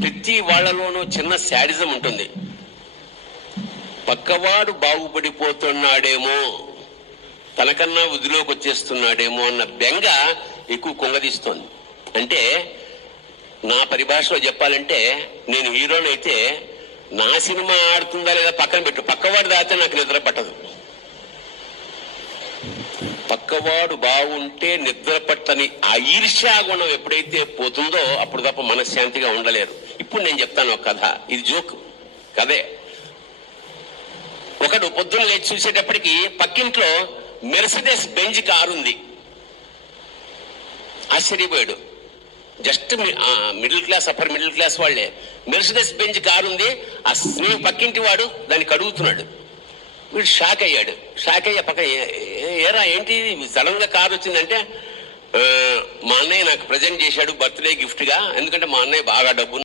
ప్రతి వాళ్ళలోనూ చిన్న శాడిజం ఉంటుంది. పక్కవాడు బాగుపడిపోతున్నాడేమో, తనకన్నా వృద్ధిలోకి వచ్చేస్తున్నాడేమో అన్న బెంగ ఎక్కువ కుంగదీస్తోంది. అంటే నా పరిభాషలో చెప్పాలంటే, నేను హీరోనైతే నా సినిమా ఆడుతుందా లేదా పక్కన పెట్టు, పక్కవాడు దాతే నాకు నిద్ర పట్టదు. పక్కవాడు బాగుంటే నిద్ర పట్టని ఆ ఈర్ష్యాగుణం ఎప్పుడైతే పోతుందో అప్పుడు తప్ప మనశ్శాంతిగా ఉండలేరు. ఇప్పుడు నేను చెప్తాను ఒక కథ, ఇది జోక్ కథే. ఒకడు పొద్దున్న లేచి చూసేటప్పటికి పక్కింట్లో మెర్సిడెస్ బెంజ్ కారు ఉంది. ఆశ్చర్యపోయాడు. Just middle class, upper middle class వాళ్లే. మెర్సిడెస్ బెంజ్ కారు ఉంది, ఆ పక్కింటి వాడు దాన్ని కడుగుతున్నాడు. వీడు షాక్ అయ్యాడు. షాక్ అయ్యా పక్క, ఏరా ఏంటి సడన్ గా కారు వచ్చిందంటే, మా అన్నయ్య నాకు ప్రజెంట్ చేశాడు బర్త్డే గిఫ్ట్ గా, ఎందుకంటే మా అన్నయ్య బాగా డబ్బు